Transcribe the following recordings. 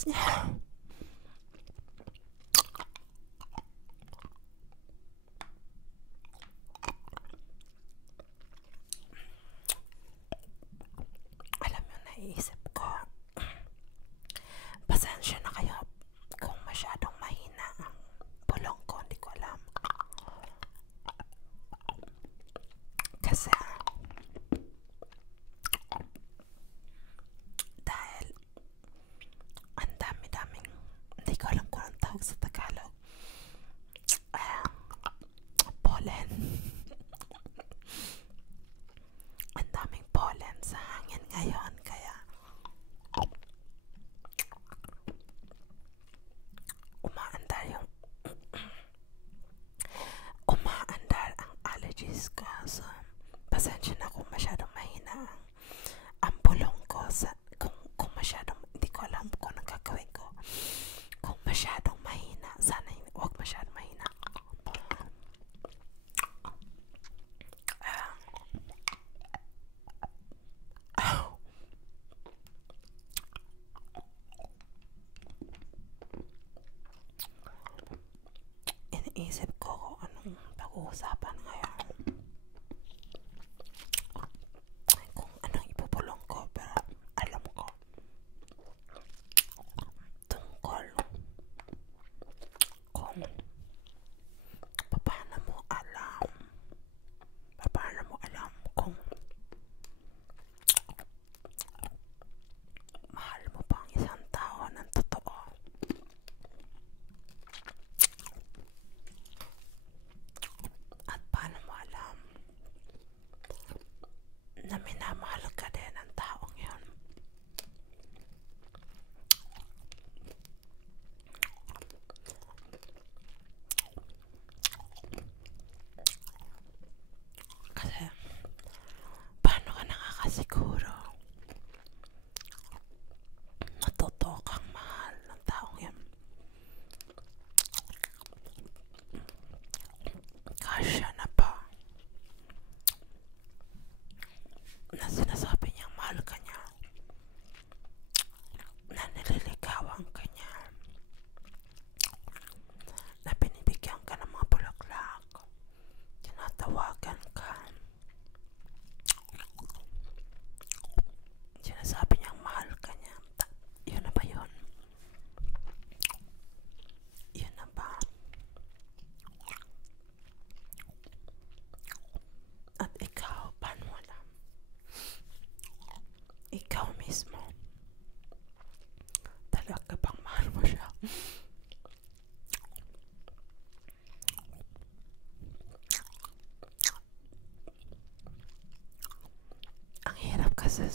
tamis niya. Alam mo, naisip ko, pasensya na kayo kung masyadong mahina ang bulong ko, hindi ko alam. Kasi dahil ang dami-daming, hindi ko alam kung anong tawag sa Tagalog, pollen. Ang daming pollen sa hangin ngayon, kaya umaandar ang allergies ko. So pasensya na kung masyadong mahina ang bulong ko sa, kung masyadong, hindi ko alam kung anong gagawin ko. Kung masyadong mahina, sana huwag masyadong mahina. Iniisip ko kung anong pag-uusapan ngayon, kung anong ipupulong ko, pero alam ko tungkol kung paano mo alam kung mahal mo pa ang isang tao ng totoo. At paano mo alam na minamahal ka din ng taong yun. Kasi paano ka nakakasiguro na totoo kang mahal ng taong yun? Kasya na ba na sinasabi niyang mahal ka niya, na nililigawan ka niya, na binibigyan ka ng mga bulaklak, tinatawagan ka, sinasabi niyang mahal ka niya? Yun na ba yun? Yun na ba? At ikaw, paano mo alam? Ikaw mismo, talaga bang mahal mo siya? Ang hirap kasi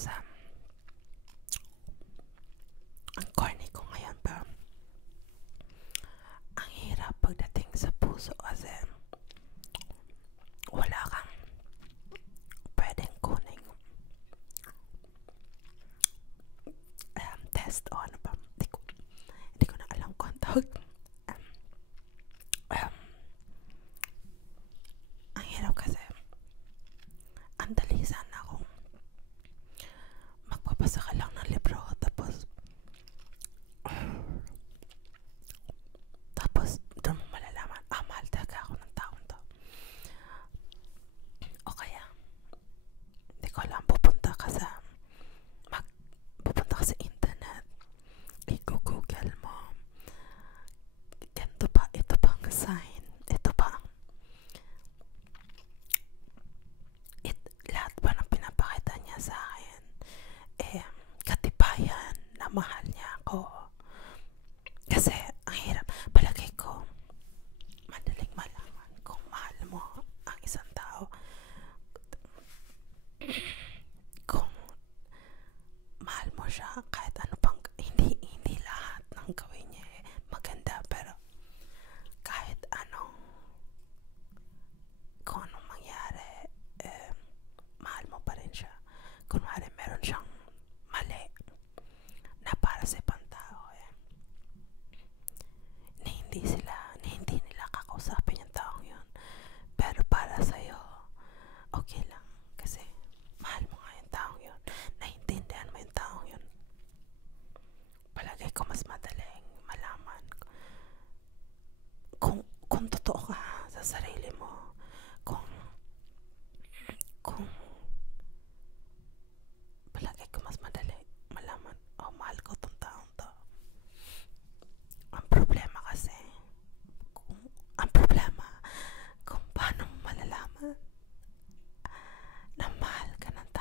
ang corny ko ngayon, pero ang hirap pagdating sa puso kasi wala kang pwedeng kuning test o ano ba, hindi ko na alam kung ang tawag. Ang hirap kasi ang dali sana kung magbabasa ka lang ng libro, tapos doon mo malalaman, mahal talaga ako ng taong to. O kaya hindi ko alam, pupunta ka sa internet,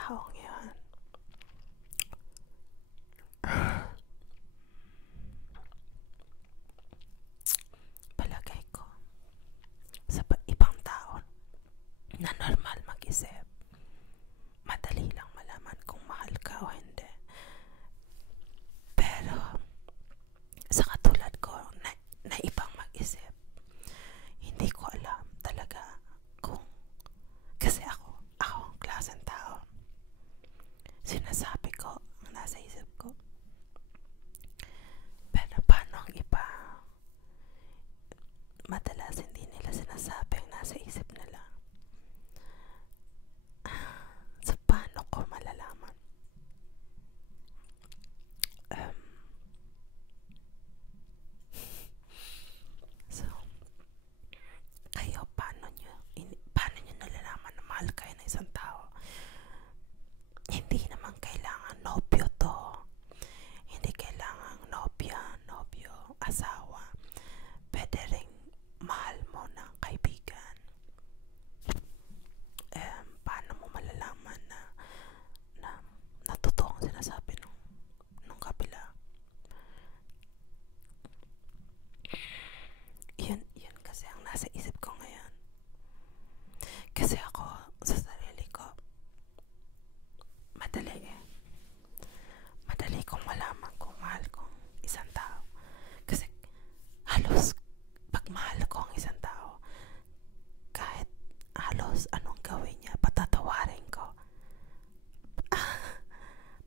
taong yun, palagay ko sa ibang tao na normal mag-isip, madali lang malaman kung mahal ka o hindi. Pero sa katulad ko na ibang mag-isip, hindi ko alam talaga kung, kasi ako ang klaseng tao, sinasabi ko ang nasa isip ko. Pero paano ang iba? Madalas hindi nila sinasabi ang nasa isip nila. So paano ko malalaman? So kayo, paano nyo nalalaman na mahal kayo ng isang tao? Hindi naman kailangan nobyo to, hindi kailangan nobyo, asawa. Pwede ring mahal mo ng kaibigan. Paano mo malalaman na totoo ang sinasabi nung kabila? Yun kasi ang nasa isip ko ngayon. Kasi ako, sa sarili ko, madali kong malaman kung mahal kong isang tao. Kasi halos pag mahal ko ang isang tao, kahit halos anong gawin niya, patatawarin ko.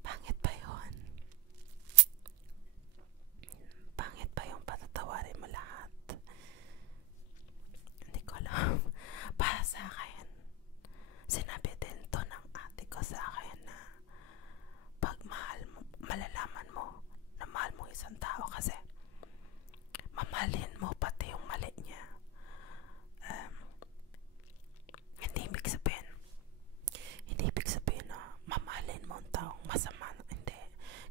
Pangit ba yun? Pangit ba yung patatawarin mo lahat? Hindi ko alam. Para sa akin, sinabi din to ng ate ko sa akin na pag malalaman mo na mahal mo isang tao kasi mamahalin mo pati yung mali niya. Hindi ibig sabihin na mamahalin mo ang taong masama. Hindi.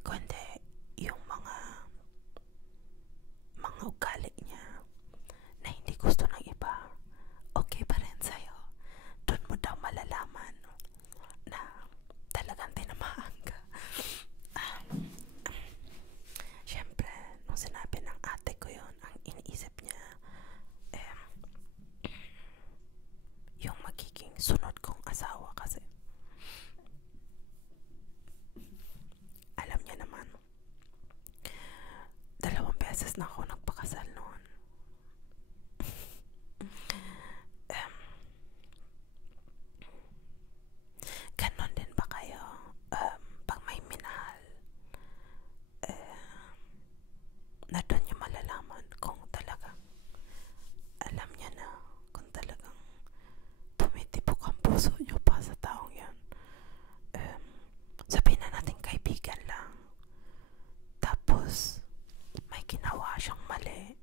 Kundi yung mga ugali niya na hindi gusto ng iba, okay pa rin sa'yo. Doon mo daw malalaman na talagang tinamaan ka. Siyempre, nung sinabi ng ate ko yun, ang iniisip niya yung magiging sunod kong asawa kasi alam niya naman, 2 beses na ako nagpakasal noon. Ganon din ba kayo? Pag may minahal, na doon nyo malalaman kung talagang alam niya na kung talagang tumitibok ang puso nyo pa sa taong yan. Sabihin na natin kaibigan lang, tapos may ginawa siyang mali,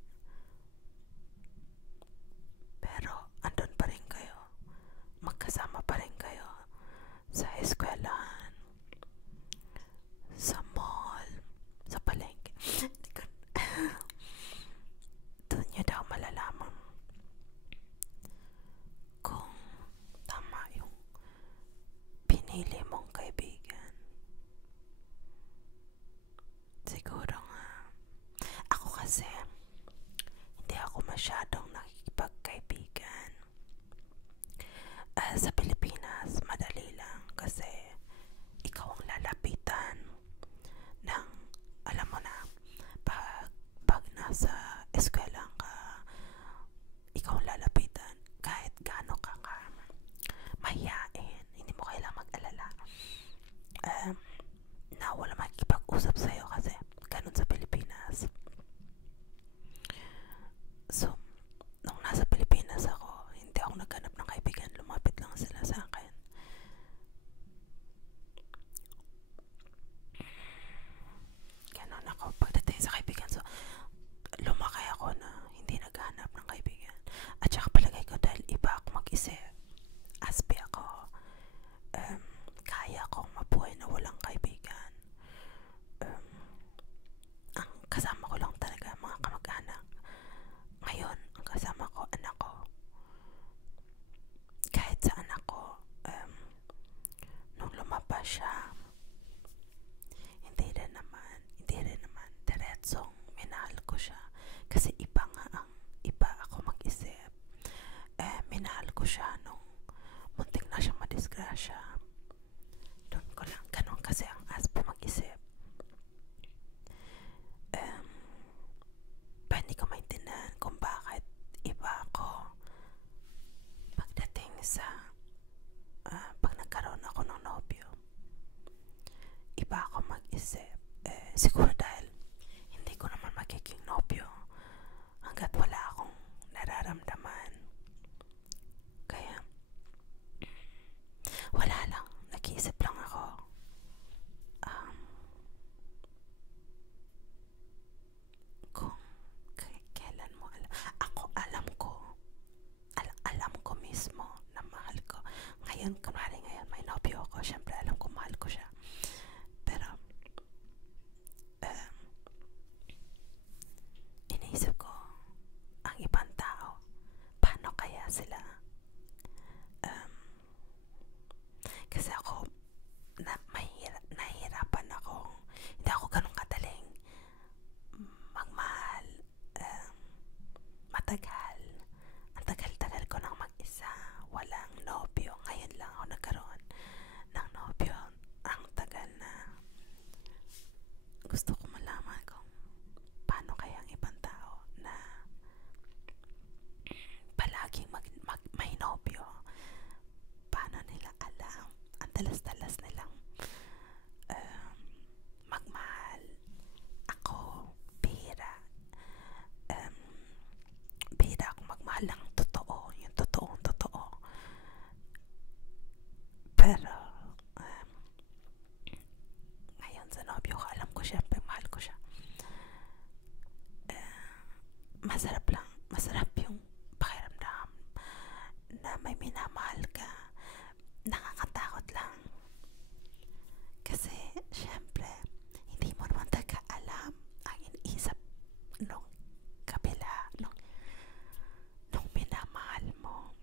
pero andun pa rin kayo, magkasama pa rin kayo sa eskwelahan, sa mall, sa palengke. Doon nyo daw malalaman kung tama yung pinili mong kaibigan. Siguro nga, ako kasi hindi ako masyadong nakikipagkaibigan. Sa Pilipinas, madali lang kasi ikaw ang lalapitan ng, alam mo na, pag nasa eskwela ka, ikaw ang lalapitan kahit gaano ka mahiyain, hindi mo kailangang mag-alala na wala makikipag-usap sa'yo kasi ganun sa Pilipinas. So, nung nasa Pilipinas ako, hindi ako naghanap ng kaibigan, lumapit lang sila sa akin. Ganun ako pagdating sa kaibigan. So, lumaki ako na hindi naghanap ng kaibigan. At saka palagay ko dahil iba ako mag-isip, aspi ako, kaya akong mabuhay na walang kaibigan. Ang kasama ko lang talaga mga kamag-anak. Ngayon, ang kasama ko, anak ko. Kahit sa anak ko, nung lumabas siya. Hindi rin naman diretsong minahal ko siya. Kasi iba ako mag-isip. Minahal ko siya nung muntik na siyang madisgrasya. Doon ko lang, ganun kasi ang aspo mag-isip. Hindi ko maintindihan kung bakit iba ako pagdating sa pag nagkaroon ako ng nobyo. Iba ako mag-isip. Siguro dahil hindi ko naman magiging nobyo hanggat wala akong nararamdaman. Kaya wala lang, nag-iisip lang ako. Kung kailan mo alam ko mismo na mahal ko. Ngayon, kunwari ngayon may nobyo ako, syempre alam ko mahal ko siya. Pero iniisip ko ang ibang tao, paano kaya sila? Kasi ako nahihirapan ako, hindi ako ganun kadaling magmahal. Matagal, ang tagal-tagal ko nang mag-isa, walang nobyo. Ngayon lang ako nagkaroon ng nobyo. Ang tagal na. Gusto ko malaman kung paano kaya ang ibang tao na palaging may nobyo. Paano nila alam? Ang talas-talas nilang magmahal. Ako, bihira akong magmahal ng totoo, yung totoo. Pero ngayon sa nobyo ko, alam ko syempre mahal ko siya. Masarap yung pakiramdam na may minamahal ka. Nakakatakot lang kasi syempre hindi mo naman talaga alam ang iniisip nung kabila, nung minamahal mo.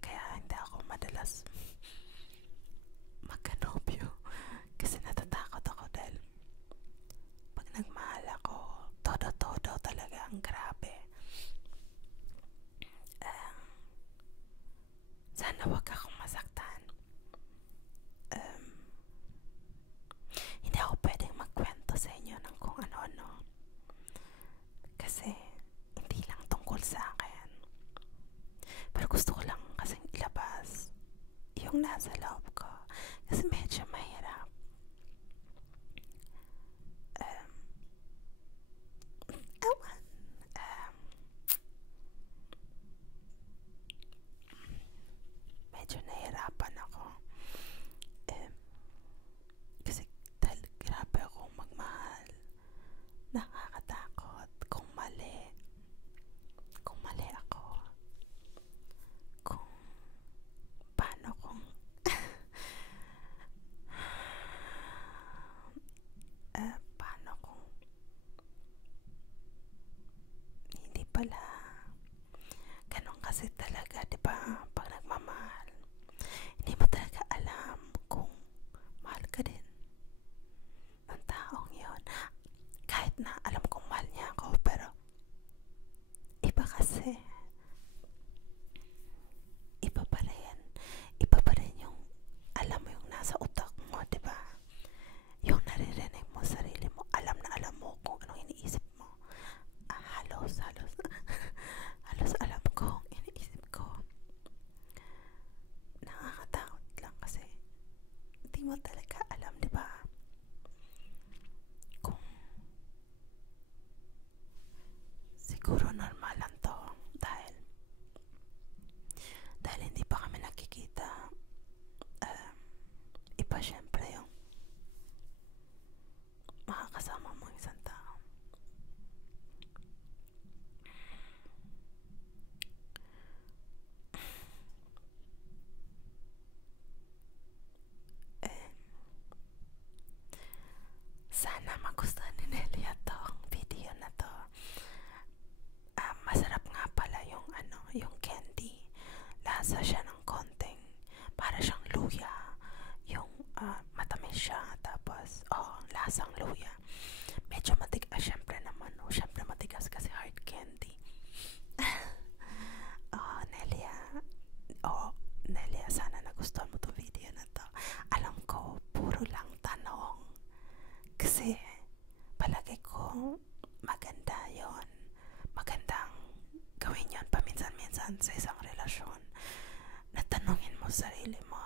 Kaya hindi ako madalas magkanobyo kasi natatakot ako dahil pag nagmahal ako, todo talaga, ang grabe. Sana wag akong masaktan. Hindi ako pwedeng magkwento sa inyo ng kung ano-ano kasi hindi lang tungkol sa akin. Pero gusto ko lang kasing ilabas yung nasa loob ko kasi medyo mahirap. Medyo nahirapan ako kasi dahil grabe akong magmahal. Nakakatakot kung mali ako, kung paano kung paano kung hindi pala ganun kasi talaga, diba? Pag nagmamahal, hindi mo talaga alam kung mahal ka din ng taong yun. Kahit na alam kong mahal niya ako, pero iba kasi. Iba pa rin yung alam mo yung nasa utak mo, diba? Yung naririnig mo sarili mo, alam mo kung anong iniisip mo. Halos alam ko, iniisip ko. Nakakatakot lang kasi hindi mo talaga alam, diba? Kung siguro normal lang to dahil hindi pa kami nakikita. Iba syempre yung makakasama mo isang tao. Sana magustuhan ni Nelia tong video na to. gawin yun paminsan-minsan sa isang relasyon. Natanungin mo sarili mo,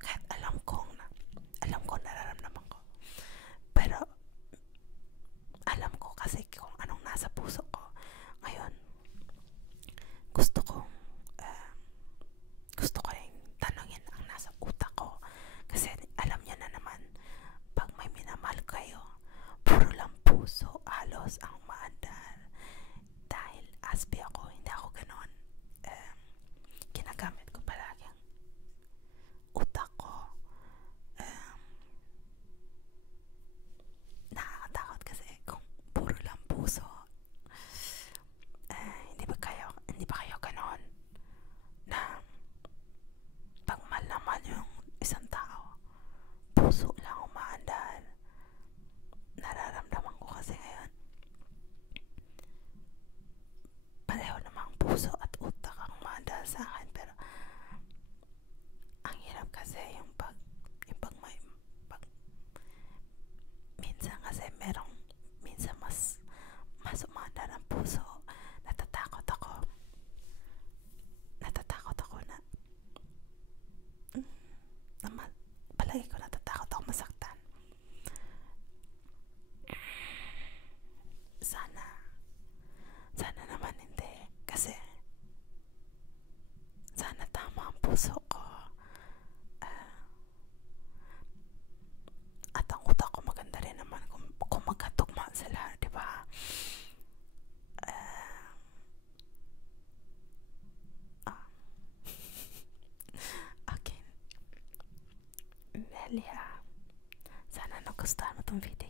kahit alam ko nararamdaman ko. Pero, alam ko kasi kung anong nasa puso ko. Ngayon, gusto ko rin tanungin ang nasa utak ko. Kasi alam niyo na naman, pag may minamahal kayo, puro lang puso, halos ang maandar. Dahil aspi ako, hindi ako ganon. Ginagamit ko palagi ang utak ko. Nakakatakot kasi kung puro lang puso. Hindi ba kayo ganon? Na pag mahal na mahal yung isang tao, puso lang umaandar. Nararamdaman ko kasi ngayon, pareho namang puso at utak ang umaandar sa akin, pero ang hirap kasi yung pag minsan kasi minsan mas umaandar ang puso. Natatakot ako palagi ko natatakot ako masaktan. Sana naman hindi, kasi sana tama ang puso ko, at ang utak ko maganda rin naman kung magkatugma sila, diba? Okay, Nelia, sana nagustuhan mo tong video.